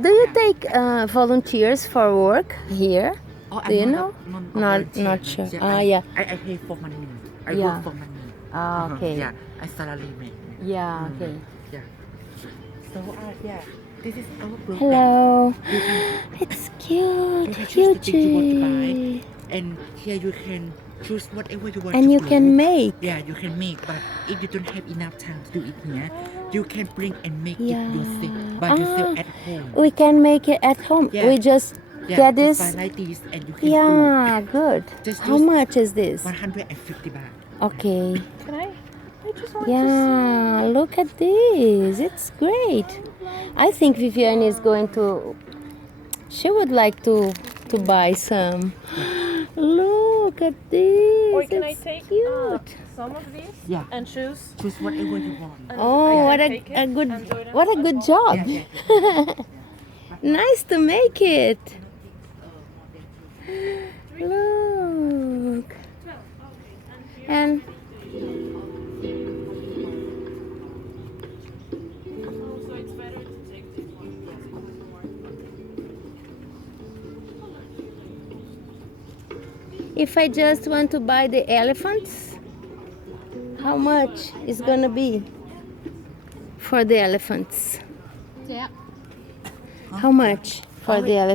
Do you take volunteers for work here? Oh, Do you I'm know? Not sure. Yeah. I pay for money. I Yeah. work for money. Okay. Yeah, I salary man. Yeah. Okay. Yeah. So yeah, this is our program. Hello. You can It's cute. you can choose the things you want to buy, Huge. and here you can choose whatever you want And to you do. can make. Yeah, you can make, but if you don't have enough time to do it here, you can bring and make Yeah. it yourself by yourself at home. We can make it at home. Yeah. We just Yeah, get just this. buy like this and you can Yeah, good. Just How use much is this? 150 baht. Okay. Can I just want Yeah, look at this. It's great. I think Viviane is going to. She would like to buy some. Look at this. Or can I It's take cute. some of these Yeah. and choose? Choose whatever you want. And Oh, I what can a take it good and do it what a at good home? job. Yeah. Nice to make it. Look. And So it's better to take this one. if I just want to buy the elephants, how much is gonna be for the elephants? Yeah. How much for the elephants?